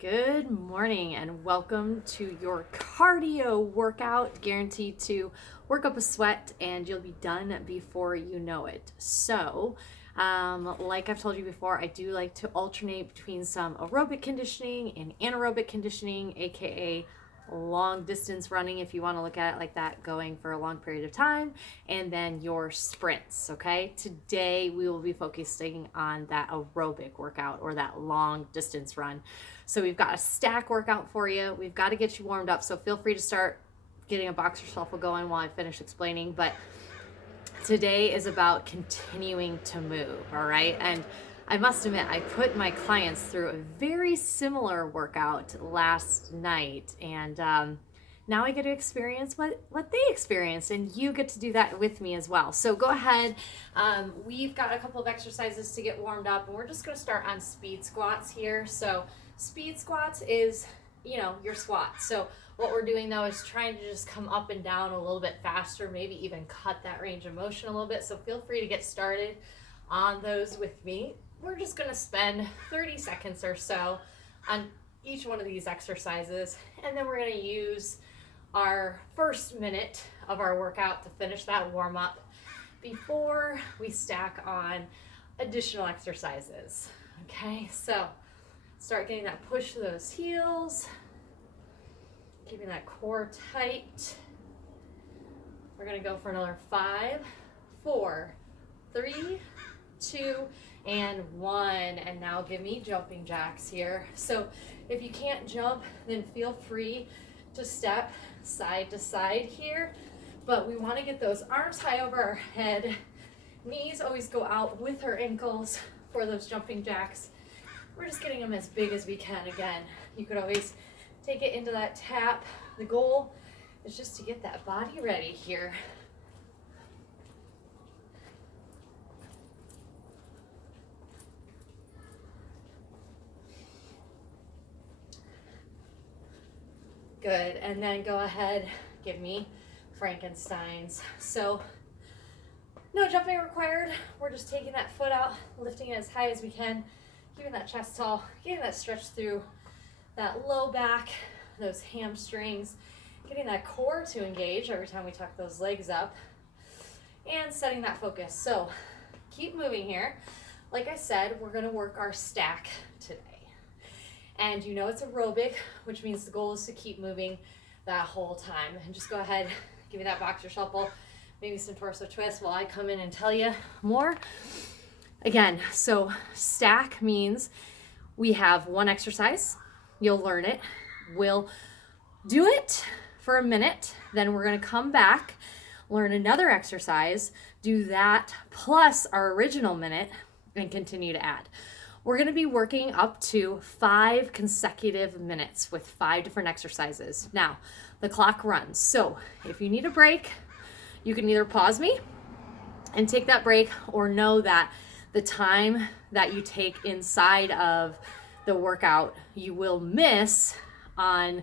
Good morning and welcome to your cardio workout, guaranteed to work up a sweat and you'll be done before you know it. So, like I've told you before, I do like to alternate between some aerobic conditioning and anaerobic conditioning, aka long distance running, if you want to look at it like that, going for a long period of time, and then your sprints. Okay, today we will be focusing on that aerobic workout or that long distance run. So we've got a stack workout for you. We've got to get you warmed up, so feel free to start getting a boxer shuffle going while I finish explaining. But today is about continuing to move, all right? And I must admit, I put my clients through a very similar workout last night, and now I get to experience what they experienced, and you get to do that with me as well. So go ahead. We've got a couple of exercises to get warmed up, and we're just going to start on speed squats here. So speed squats is, your squat. So what we're doing though is trying to just come up and down a little bit faster, maybe even cut that range of motion a little bit. So feel free to get started on those with me. We're just going to spend 30 seconds or so on each one of these exercises, and then we're going to use our first minute of our workout to finish that warm up before we stack on additional exercises. Okay, so start getting that push to those heels, keeping that core tight. We're going to go for another 5, 4, 3, 2, and 1. And now give me jumping jacks here. So if you can't jump, then feel free to step side to side here. But we want to get those arms high over our head. Knees always go out with our ankles for those jumping jacks. We're just getting them as big as we can. Again, you could always take it into that tap. The goal is just to get that body ready here. Good, and then go ahead, give me Frankensteins. So no jumping required. We're just taking that foot out, lifting it as high as we can, keeping that chest tall, getting that stretch through that low back, those hamstrings, getting that core to engage every time we tuck those legs up, and setting that focus. So keep moving here. Like I said, we're going to work our stack today. And it's aerobic, which means the goal is to keep moving that whole time. And just go ahead, give me that boxer shuffle, maybe some torso twists while I come in and tell you more. Again, so stack means we have one exercise. You'll learn it. We'll do it for a minute. Then we're going to come back, learn another exercise, do that plus our original minute, and continue to add. We're going to be working up to 5 consecutive minutes with 5 different exercises. Now, the clock runs. So if you need a break, you can either pause me and take that break, or know that the time that you take inside of the workout, you will miss on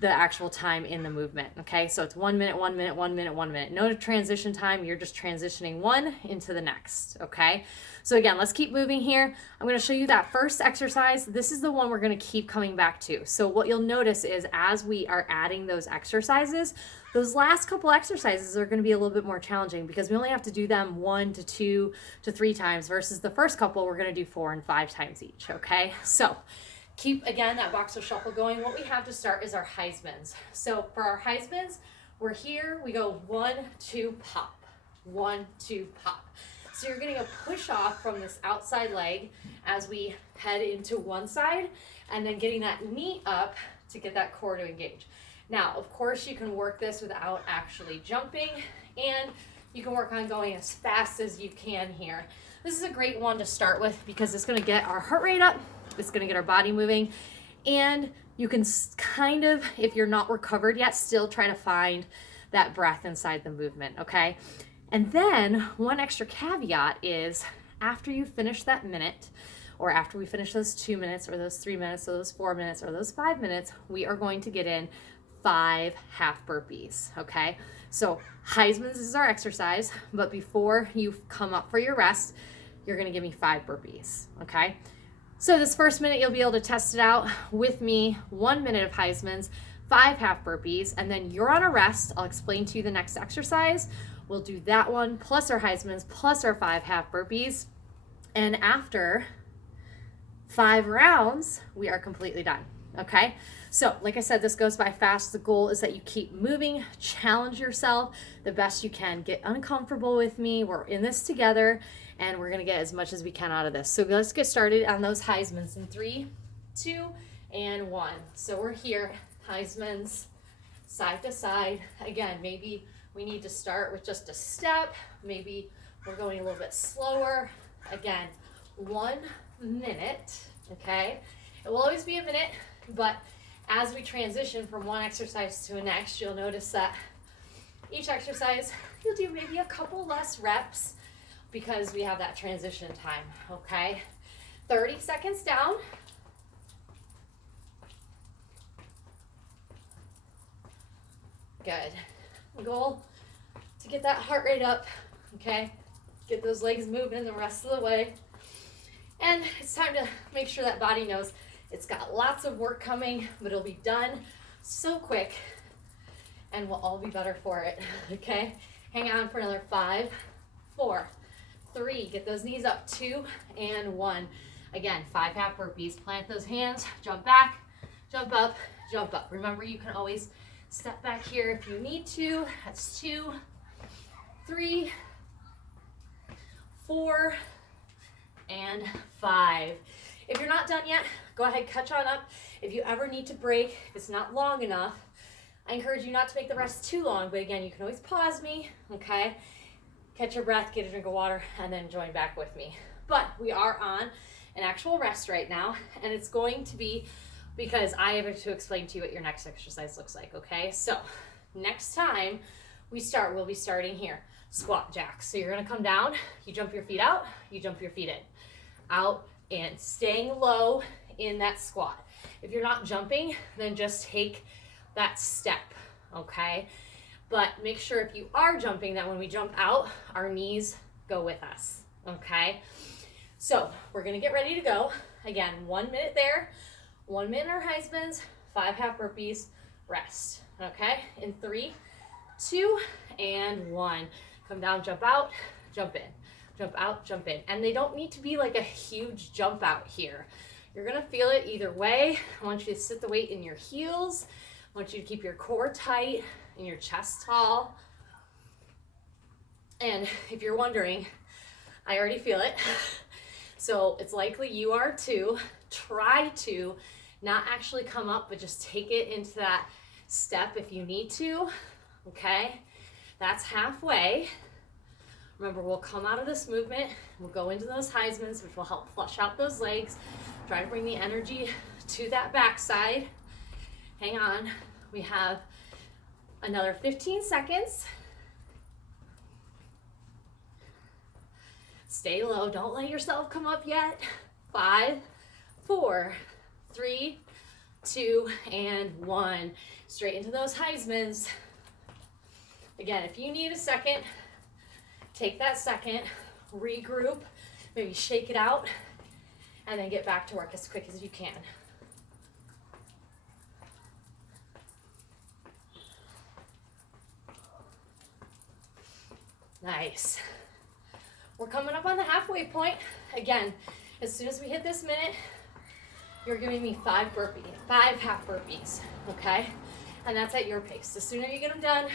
the actual time in the movement. Okay, so it's 1 minute, 1 minute, 1 minute, 1 minute. No transition time. You're just transitioning one into the next. Okay, so again, let's keep moving here. I'm going to show you that first exercise. This is the one we're going to keep coming back to. So what you'll notice is as we are adding those exercises, those last couple exercises are going to be a little bit more challenging because we only have to do them 1 to 2 to 3 times versus the first couple we're going to do 4 and 5 times each. Okay, so keep, again, that boxer shuffle going. What we have to start is our Heismans. So for our Heismans, we're here. We go 1, 2, pop. 1, 2, pop. So you're getting a push off from this outside leg as we head into one side, and then getting that knee up to get that core to engage. Now, of course, you can work this without actually jumping, and you can work on going as fast as you can here. This is a great one to start with because it's going to get our heart rate up. It's going to get our body moving, and you can kind of, if you're not recovered yet, still try to find that breath inside the movement, okay? And then one extra caveat is after you finish that minute, or after we finish those 2 minutes or those 3 minutes or those 4 minutes or those 5 minutes, we are going to get in 5 half burpees, okay? So Heisman's is our exercise, but before you come up for your rest, you're going to give me 5 burpees, okay? So this first minute, you'll be able to test it out with me, 1 minute of Heismans, 5 half burpees, and then you're on a rest. I'll explain to you the next exercise. We'll do that one, plus our Heismans, plus our 5 half burpees. And after 5 rounds, we are completely done, okay? So like I said, this goes by fast. The goal is that you keep moving, challenge yourself the best you can, get uncomfortable with me. We're in this together, and we're gonna get as much as we can out of this. So let's get started on those Heismans in 3, 2, and 1. So we're here, Heismans, side to side. Again, maybe we need to start with just a step. Maybe we're going a little bit slower. Again, 1 minute, okay? It will always be a minute, but as we transition from one exercise to the next, you'll notice that each exercise, you'll do maybe a couple less reps because we have that transition time, okay? 30 seconds down. Good. Goal to get that heart rate up, okay? Get those legs moving the rest of the way. And it's time to make sure that body knows it's got lots of work coming, but it'll be done so quick, and we'll all be better for it, okay? Hang on for another 5, 4, 3, get those knees up, 2, and 1. Again, 5 half burpees. Plant those hands, jump back, jump up, jump up. Remember, you can always step back here if you need to. That's 2, 3, 4, and 5. If you're not done yet, go ahead, catch on up. If you ever need to break, if it's not long enough, I encourage you not to make the rest too long, but again, you can always pause me, okay? Catch your breath, get a drink of water, and then join back with me. But we are on an actual rest right now, and it's going to be because I have to explain to you what your next exercise looks like, okay? So next time we start, we'll be starting here. Squat jacks. So you're gonna come down, you jump your feet out, you jump your feet in. Out and staying low in that squat. If you're not jumping, then just take that step, okay? But make sure if you are jumping that when we jump out, our knees go with us, okay? So we're gonna get ready to go. Again, 1 minute there, 1 minute our Heismans, 5 half burpees, rest, okay? In 3, 2, and 1. Come down, jump out, jump in. Jump out, jump in. And they don't need to be like a huge jump out here. You're gonna feel it either way. I want you to sit the weight in your heels. I want you to keep your core tight and your chest tall. And if you're wondering, I already feel it. So it's likely you are too. Try to not actually come up, but just take it into that step if you need to, okay? That's halfway. Remember, we'll come out of this movement, we'll go into those Heismans, which will help flush out those legs. Try to bring the energy to that backside. Hang on, we have another 15 seconds. Stay low, don't let yourself come up yet. 5, 4, 3, 2, and 1. Straight into those Heismans. Again, if you need a second, take that second, regroup, maybe shake it out, and then get back to work as quick as you can. Nice. We're coming up on the halfway point. Again, as soon as we hit this minute, you're giving me 5 half burpees, okay? And that's at your pace. The sooner you get them done,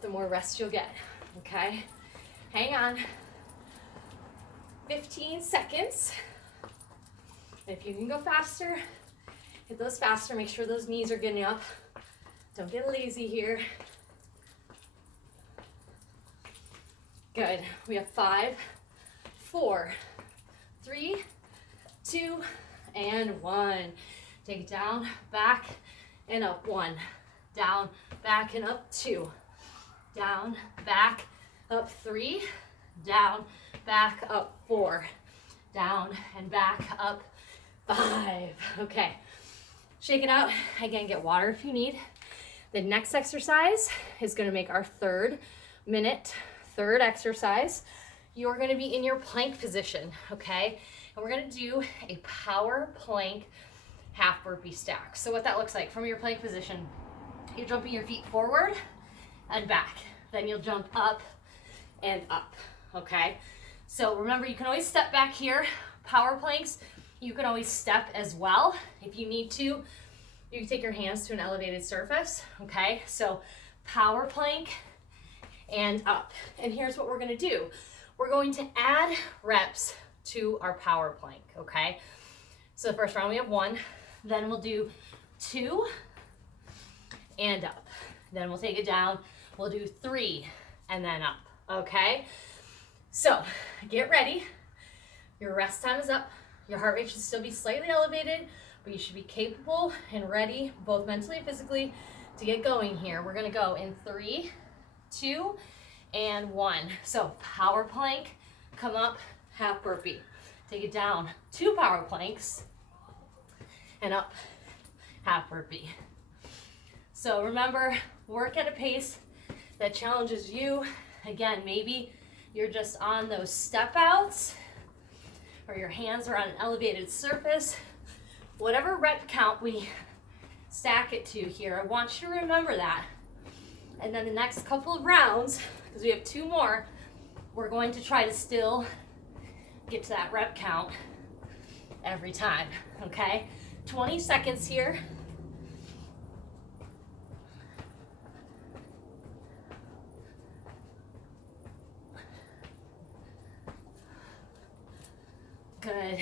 the more rest you'll get, okay? Hang on. 15 seconds. If you can go faster, hit those faster. Make sure those knees are getting up. Don't get lazy here. Good. We have 5, 4, 3, 2, and 1. Take it down, back, and up. 1. Down, back, and up. 2. Down, back, up. 3. Down, back, up. 4. Down, and back, up. 5. Okay. Shake it out. Again, get water if you need. The next exercise is going to make our third exercise. You're going to be in your plank position, okay? And we're gonna do a power plank half burpee stack. So what that looks like, from your plank position, you're jumping your feet forward and back. Then you'll jump up and up, okay? So remember, you can always step back here. Power planks, you can always step as well. If you need to, you can take your hands to an elevated surface, okay? So power plank and up. And here's what we're gonna do. We're going to add reps to our power plank, okay? So the first round we have 1, then we'll do 2 and up. Then we'll take it down, we'll do 3 and then up, okay? So get ready. Your rest time is up. Your heart rate should still be slightly elevated, but you should be capable and ready, both mentally and physically, to get going here. We're gonna go in 3, 2, and 1. So power plank, come up, half burpee. Take it down, 2 power planks, and up, half burpee. So remember, work at a pace that challenges you. Again, maybe you're just on those step outs, or your hands are on an elevated surface. Whatever rep count we stack it to here, I want you to remember that. And then the next couple of rounds, because we have 2 more, we're going to try to still get to that rep count every time, okay? 20 seconds here. Good.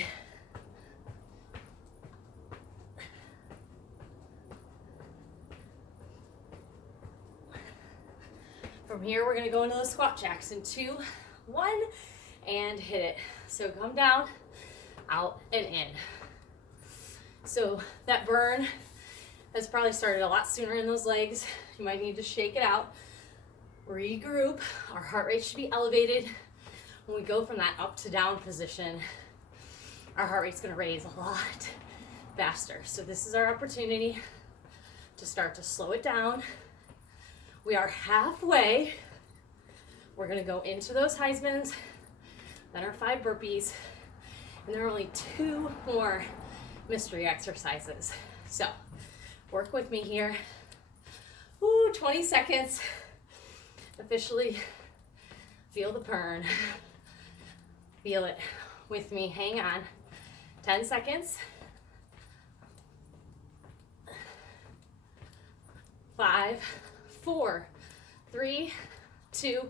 From here, we're gonna go into the squat jacks in 2, 1, and hit it. So come down, out, and in. So that burn has probably started a lot sooner in those legs. You might need to shake it out, regroup. Our heart rate should be elevated. When we go from that up to down position, our heart rate's gonna raise a lot faster. So this is our opportunity to start to slow it down. We are halfway. We're gonna go into those Heismans, then our 5 burpees, and there are only 2 more mystery exercises. So work with me here. Ooh, 20 seconds. Officially feel the burn. Feel it with me, hang on. 10 seconds. 5, 4, 3, 2,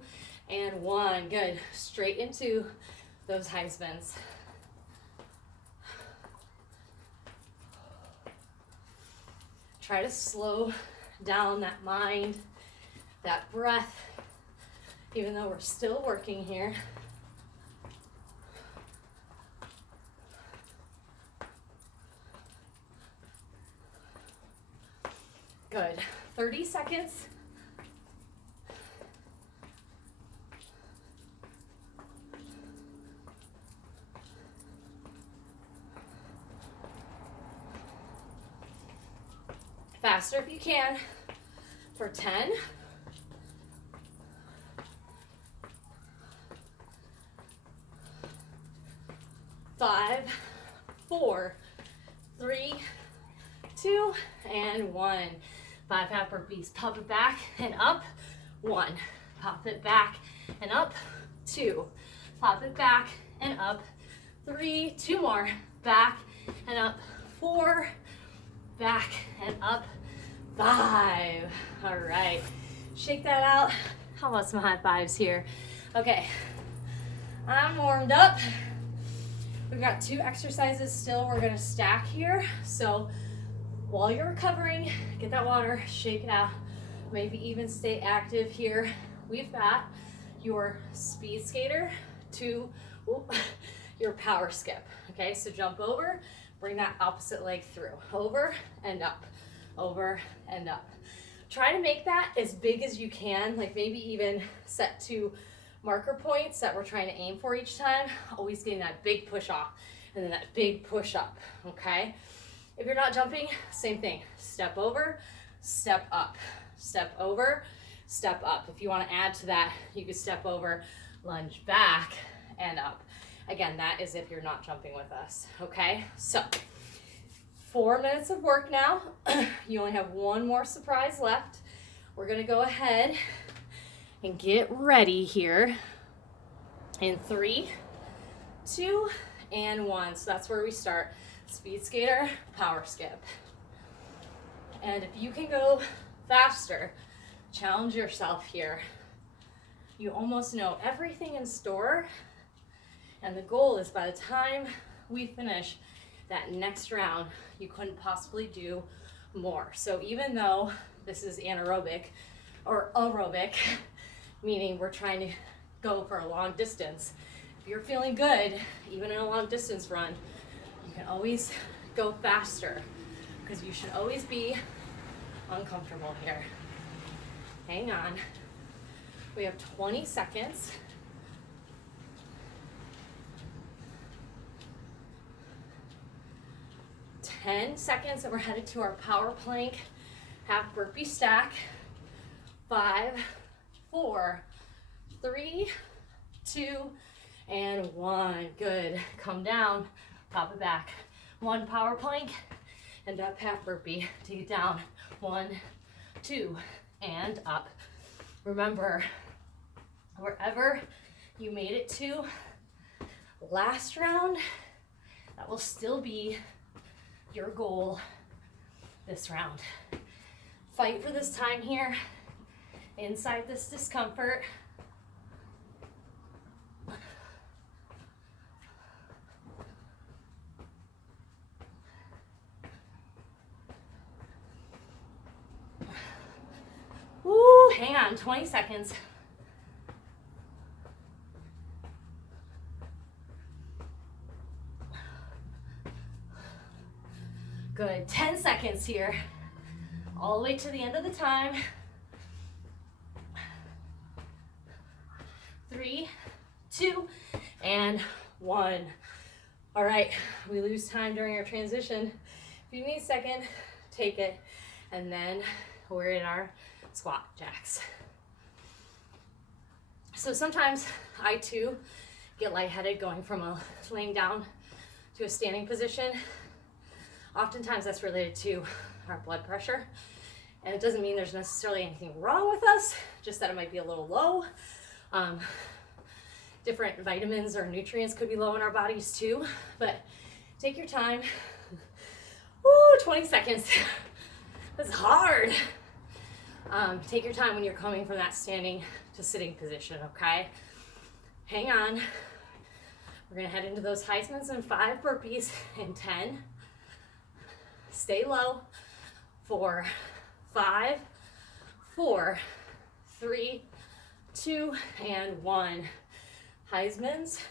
and 1. Good. Straight into those Heismans. Try to slow down that mind, that breath, even though we're still working here. Good. 30 seconds. Faster if you can for 10. 5, 4, 3, 2, and 1. 5 half burpees. Pop it back and up. 1. Pop it back and up. 2. Pop it back and up. 3. 2 more. Back and up. 4. Back and up. 5. All right. Shake that out. How about some high fives here? Okay. I'm warmed up. We've got 2 exercises still we're gonna stack here. So while you're recovering, get that water, shake it out, maybe even stay active here. We've got your speed skater to your power skip. Okay, so jump over, bring that opposite leg through, over and up, over and up. Try to make that as big as you can, like maybe even set 2 marker points that we're trying to aim for each time, always getting that big push off and then that big push up, okay? If you're not jumping, same thing. Step over, step up, step over, step up. If you want to add to that, you could step over, lunge back and up. Again, that is if you're not jumping with us, okay? So 4 minutes of work now. You only have one more surprise left. We're gonna go ahead and get ready here in 3, 2, and 1. So that's where we start. Speed skater, power skip. And if you can go faster, challenge yourself here. You almost know everything in store, and the goal is by the time we finish that next round, you couldn't possibly do more. So even though this is anaerobic or aerobic, meaning we're trying to go for a long distance, if you're feeling good, even in a long distance run, you can always go faster because you should always be uncomfortable here. Hang on. We have 20 seconds. Ten seconds, and we're headed to our power plank half burpee stack. 5, 4, 3, 2, and 1. Good. Come down, pop it back. 1 power plank and up half burpee. Take it down. 1, 2, and up. Remember, wherever you made it to last round, that will still be your goal this round. Fight for this time here, inside this discomfort. Woo, hang on, 20 seconds. Good, 10 seconds here. All the way to the end of the time. 3, 2, and 1. All right, we lose time during our transition. If you need a second, take it. And then we're in our squat jacks. So sometimes I too get lightheaded going from a laying down to a standing position. Oftentimes that's related to our blood pressure, and it doesn't mean there's necessarily anything wrong with us, just that it might be a little low. Different vitamins or nutrients could be low in our bodies too, but take your time. Woo, 20 seconds. That's hard. Take your time when you're coming from that standing to sitting position, okay? Hang on. We're gonna head into those Heismans and 5 burpees in 10. Stay low. 4, 5, 4, 3, 2, and 1. Heismans.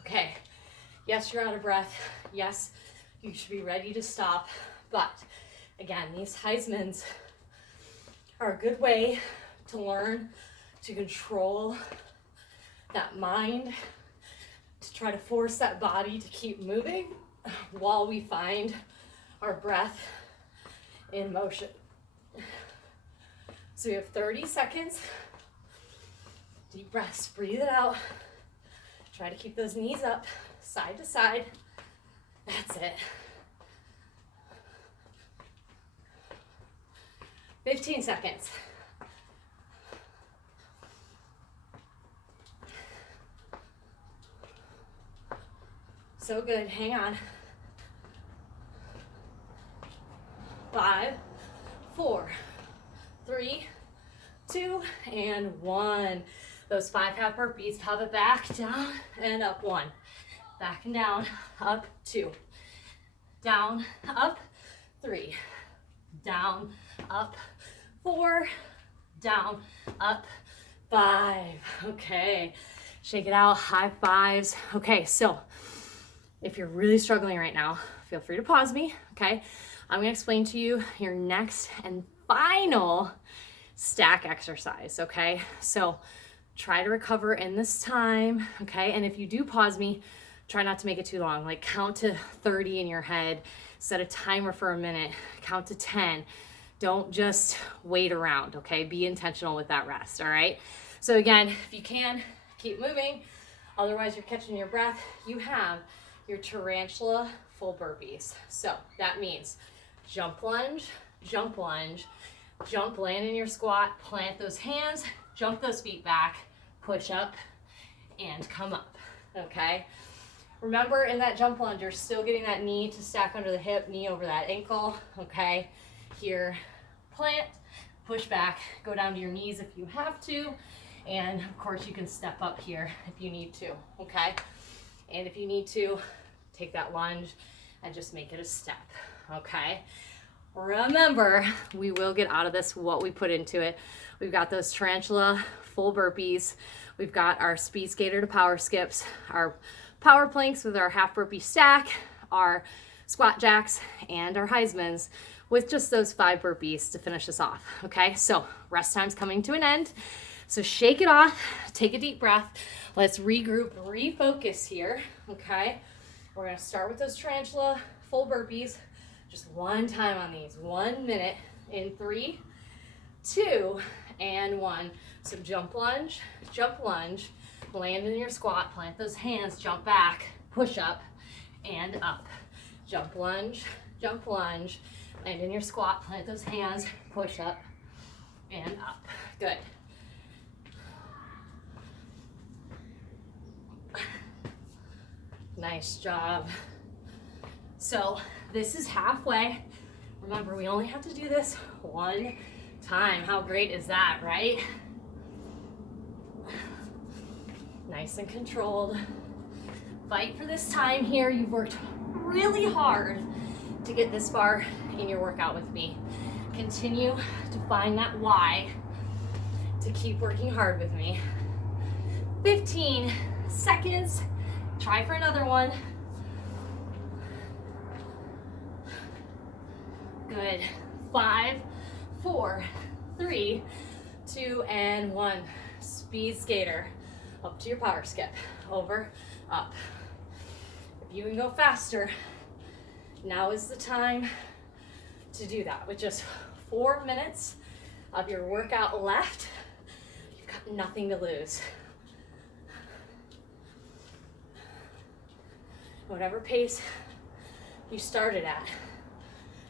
Okay. Yes, you're out of breath. Yes, you should be ready to stop. But again, these Heismans are a good way to learn to control that mind, to try to force that body to keep moving while we find our breath in motion. So we have 30 seconds. Deep breaths, breathe it out. Try to keep those knees up, side to side. That's it. 15 seconds. So good, hang on. 5, 4, 3, 2, and 1. Those 5 half burpees, pop it back, down, and up. 1. Back and down, up. 2. Down, up. 3. Down, up. 4. Down, up. 5. Okay, shake it out, high fives. Okay, so if you're really struggling right now, feel free to pause me, okay? I'm gonna explain to you your next and final stack exercise, okay? So try to recover in this time, okay? And if you do pause me, try not to make it too long. Like count to 30 in your head, set a timer for a minute, count to 10. Don't just wait around, okay? Be intentional with that rest, all right? So again, if you can, keep moving. Otherwise, you're catching your breath. You have your Tarantula full burpees. So that means jump lunge, jump lunge, jump, land in your squat, plant those hands, jump those feet back, push up, and come up, okay? Remember, in that jump lunge, you're still getting that knee to stack under the hip, knee over that ankle, okay? Here, plant, push back, go down to your knees if you have to, and of course you can step up here if you need to, okay? And if you need to, take that lunge and just make it a step, okay? Remember, we will get out of this what we put into it. We've got those Tarantula full burpees. We've got our speed skater to power skips, our power planks with our half burpee stack, our squat jacks, and our Heismans with just those 5 burpees to finish us off, okay? So rest time's coming to an end. So shake it off, take a deep breath. Let's regroup, refocus here, okay? We're gonna start with those Tarantula full burpees. Just one time on these, 1 minute in 3, 2, and 1. So jump lunge, land in your squat, plant those hands, jump back, push up, and up. Jump lunge, land in your squat, plant those hands, push up, and up. Good. Nice job. So this is halfway. Remember, we only have to do this one time. How great is that, right? Nice and controlled. Fight for this time here. You've worked really hard to get this far in your workout with me. Continue to find that why to keep working hard with me. 15 seconds. Try for another one. Good. 5, 4, 3, 2, and 1. Speed skater. Up to your power skip. Over, up. If you can go faster, now is the time to do that. With just 4 minutes of your workout left, you've got nothing to lose. Whatever pace you started at,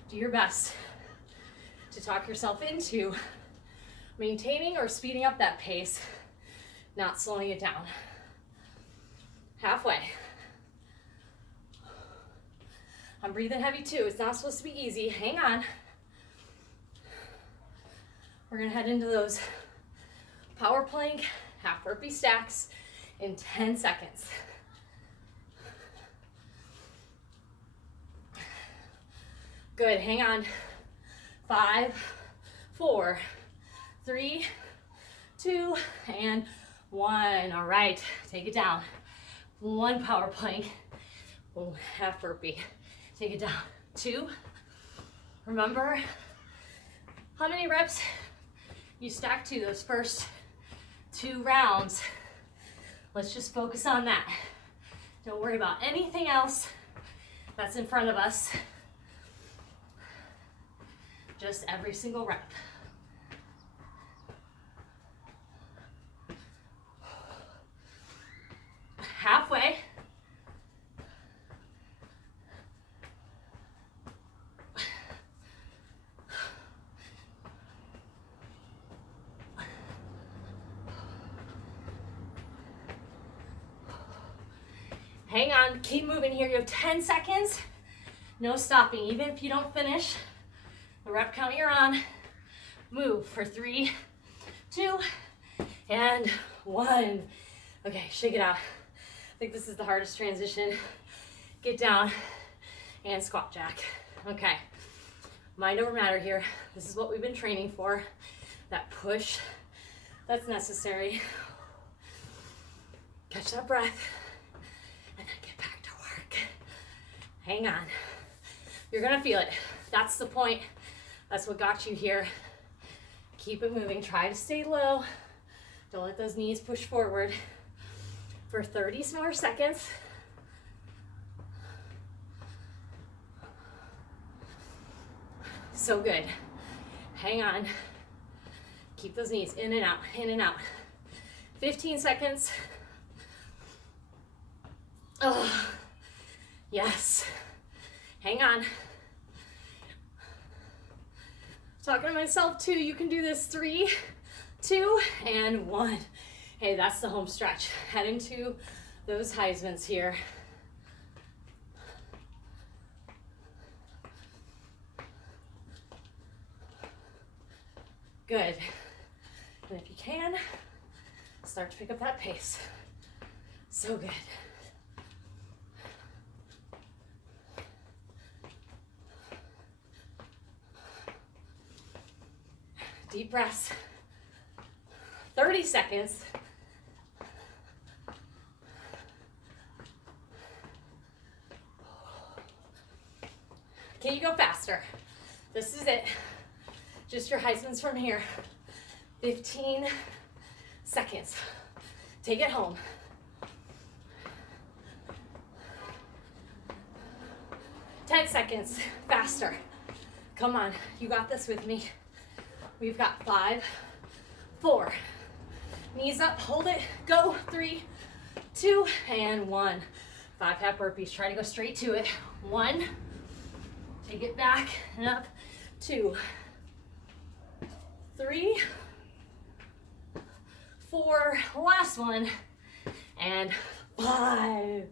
do your best to talk yourself into maintaining or speeding up that pace, not slowing it down. Halfway. I'm breathing heavy too. It's not supposed to be easy. Hang on. We're gonna head into those power plank, half burpee stacks in 10 seconds. Good, hang on. 5, 4, 3, 2, and 1. All right, take it down. 1 power plank, half burpee. Take it down. 2. Remember how many reps you stack to those first 2 rounds. Let's just focus on that. Don't worry about anything else that's in front of us. Just every single rep. Halfway. Hang on, keep moving here. You have 10 seconds. No stopping, even if you don't finish the rep count you're on. Move for 3, 2, and 1. Okay, shake it out. I think this is the hardest transition. Get down and squat jack. Okay, mind over matter here. This is what we've been training for. That push that's necessary. Catch that breath and then get back to work. Hang on. You're gonna feel it. That's the point. That's what got you here. Keep it moving. Try to stay low. Don't let those knees push forward for 30 more seconds. So good. Hang on. Keep those knees in and out, in and out. 15 seconds. Oh, yes. Hang on. Talking to myself too. You can do this. 3, 2, and 1. Hey, that's the home stretch. Head into those Heismans here. Good. And if you can, start to pick up that pace. So good. Deep breaths. 30 seconds. Can you go faster? This is it. Just your Heismans from here. 15 seconds. Take it home. Ten seconds. Faster. Come on. You got this with me. We've got 5, 4. Knees up. Hold it. Go. 3, 2, and 1. 5 half burpees. Try to go straight to it. 1. Take it back and up. 2, 3, 4. Last one. And 5.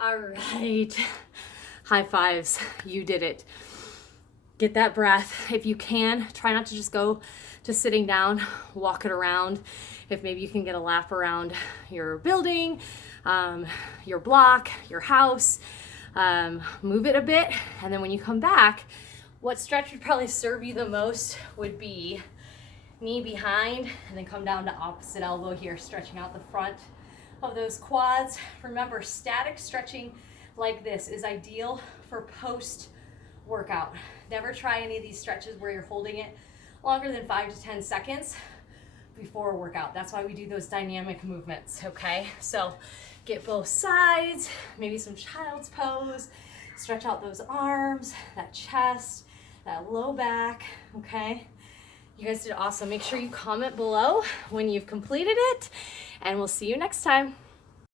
All right. High fives. You did it. Get that breath. If you can, try not to just go to sitting down, walk it around. If maybe you can get a lap around your building, your block, your house, move it a bit. And then when you come back, what stretch would probably serve you the most would be knee behind and then come down to opposite elbow here, stretching out the front of those quads. Remember, static stretching like this is ideal for post-workout. Never try any of these stretches where you're holding it longer than 5 to 10 seconds before a workout. That's why we do those dynamic movements, okay? So get both sides, maybe some child's pose, stretch out those arms, that chest, that low back, okay? You guys did awesome. Make sure you comment below when you've completed it, and we'll see you next time.